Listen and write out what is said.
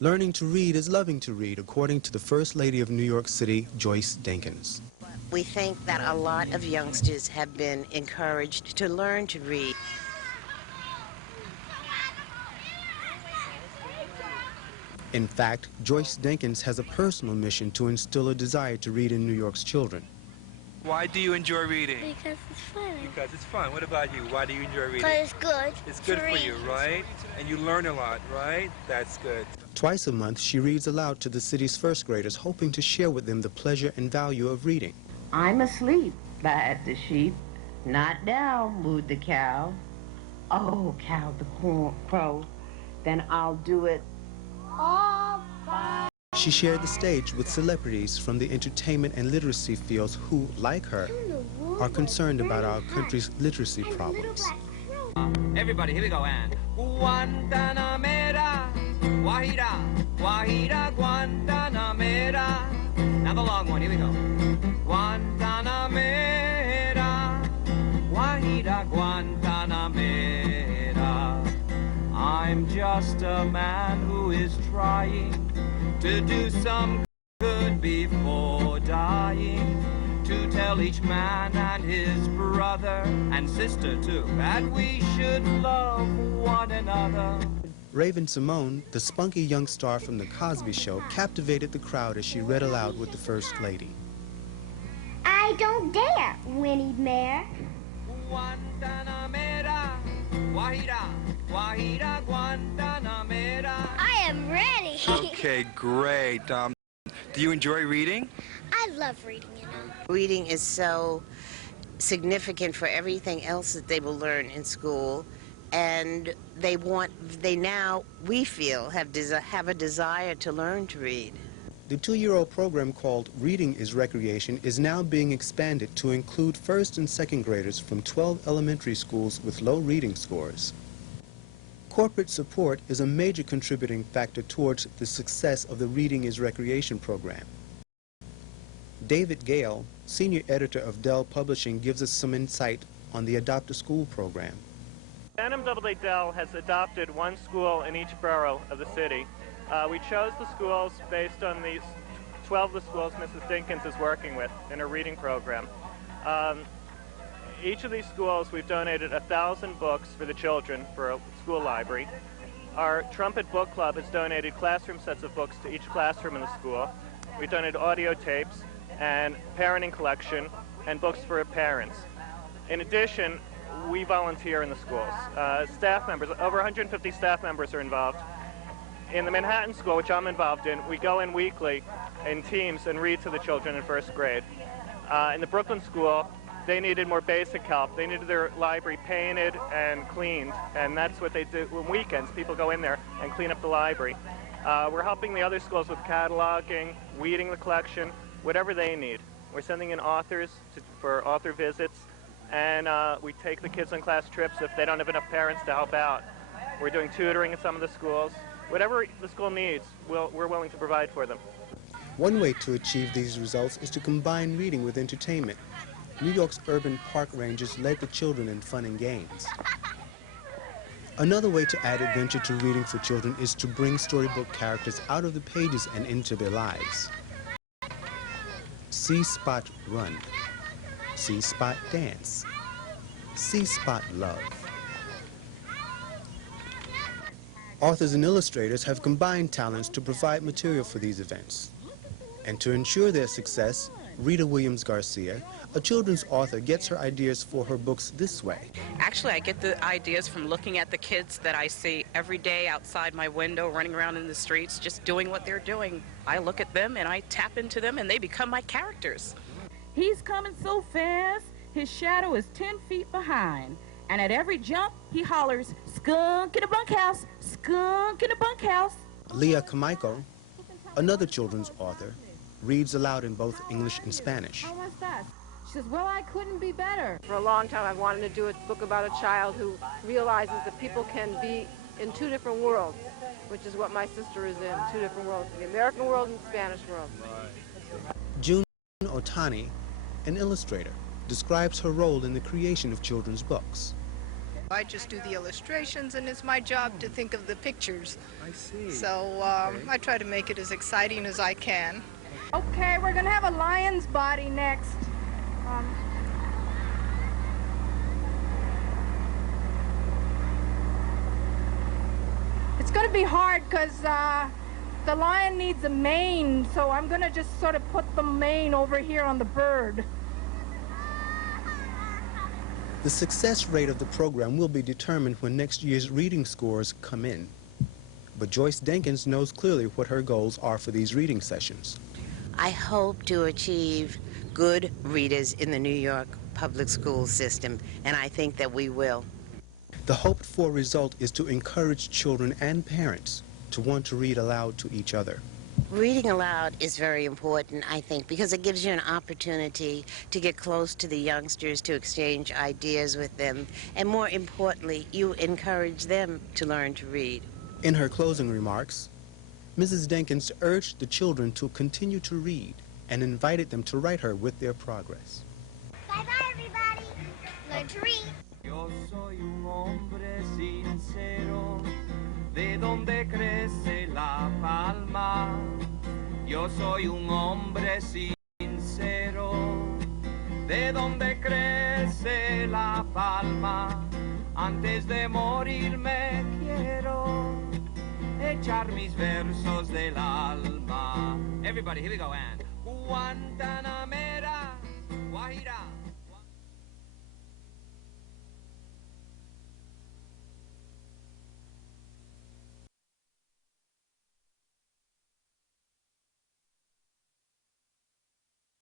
Learning to read is loving to read, according to the First Lady of New York City, Joyce Dinkins. We think that a lot of youngsters have been encouraged to learn to read. In fact, Joyce Dinkins has a personal mission to instill a desire to read in New York's children. Why do you enjoy reading? Because it's fun. Because it's fun. What about you? Why do you enjoy reading? Because it's good. It's good for you, right? And you learn a lot, right? That's good. Twice a month, she reads aloud to the city's first graders, hoping to share with them the pleasure and value of reading. I'm asleep, baaed the sheep. Not now, mooed the cow. Oh, cowed the crow. Then I'll do it all by. She shared the stage with celebrities from the entertainment and literacy fields who, like her, are concerned about our country's literacy problems. Everybody, here we go, and Guantanamera, Guajira, Guajira, Guantanamera. Now the long one, here we go. Guantanamera, Guajira, Guantanamera. I'm just a man who is trying to do some good before dying, to tell each man and his brother and sister too that we should love one another. Raven Symone, the spunky young star from The Cosby Show, captivated the crowd as she read aloud with the First Lady. I don't dare, whinnied Mare. Guantanamera, Guajira, Guajira, Guantanamera. I am ready. Okay, great. Do you enjoy reading? I love reading, you know. Reading is so significant for everything else that they will learn in school, and they now, we feel, have a desire to learn to read. The 2-year-old program called Reading is Recreation is now being expanded to include first and second graders from 12 elementary schools with low reading scores. Corporate support is a major contributing factor towards the success of the Reading is Recreation program. David Gale, senior editor of Dell Publishing, gives us some insight on the Adopt a School program. NMAA Dell has adopted one school in each borough of the city. We chose the schools based on the 12 of the schools Mrs. Dinkins is working with in her reading program. Each of these schools, we've donated 1,000 books for the children for a school library. Our Trumpet Book Club has donated classroom sets of books to each classroom in the school. We've donated audio tapes and parenting collection and books for parents. In addition, we volunteer in the schools. Staff members, over 150 staff members are involved. In the Manhattan school, which I'm involved in, we go in weekly in teams and read to the children in first grade. In the Brooklyn school, they needed more basic help. They needed their library painted and cleaned, and that's what they do on weekends. People go in there and clean up the library. We're helping the other schools with cataloging, weeding the collection, whatever they need. We're sending in authors for author visits, and we take the kids on class trips if they don't have enough parents to help out. We're doing tutoring in some of the schools. Whatever the school needs, we're willing to provide for them. One way to achieve these results is to combine reading with entertainment. New York's urban park rangers led the children in fun and games. Another way to add adventure to reading for children is to bring storybook characters out of the pages and into their lives. See Spot run. See Spot dance. See Spot love. Authors and illustrators have combined talents to provide material for these events. And to ensure their success, Rita Garcia, a children's author, gets her ideas for her books this way. Actually, I get the ideas from looking at the kids that I see every day outside my window, running around in the streets, just doing what they're doing. I look at them and I tap into them and they become my characters. He's coming so fast, his shadow is 10 feet behind. And at every jump, he hollers, "Skunk in the bunkhouse! Skunk in the bunkhouse!" Leah Komaiko, another children's author, reads aloud in both English and Spanish. Oh, what's that? She says, "Well, I couldn't be better." For a long time, I've wanted to do a book about a child who realizes that people can be in two different worlds, which is what my sister is in, two different worlds, the American world and the Spanish world. June Otani, an illustrator, describes her role in the creation of children's books. I just do the illustrations, and it's my job to think of the pictures. I see. So I try to make it as exciting as I can. Okay, we're gonna have a lion's body next. It's gonna be hard because the lion needs a mane, so I'm gonna just sort of put the mane over here on the bird. The success rate of the program will be determined when next year's reading scores come in. But Joyce Dinkins knows clearly what her goals are for these reading sessions. I hope to achieve good readers in the New York public school system, and I think that we will. The hoped-for result is to encourage children and parents to want to read aloud to each other. Reading aloud is very important, I think, because it gives you an opportunity to get close to the youngsters, to exchange ideas with them, and more importantly, you encourage them to learn to read. In her closing remarks, Mrs. Dinkins urged the children to continue to read and invited them to write her with their progress. Bye-bye, everybody. Learn to read. Yo soy un hombre sincero, de donde crece la palma. Yo soy un hombre sincero, de donde crece la palma. Antes de morir me quiero echar mis versos del alma. Everybody, here we go, and Guantanamera, Guajira.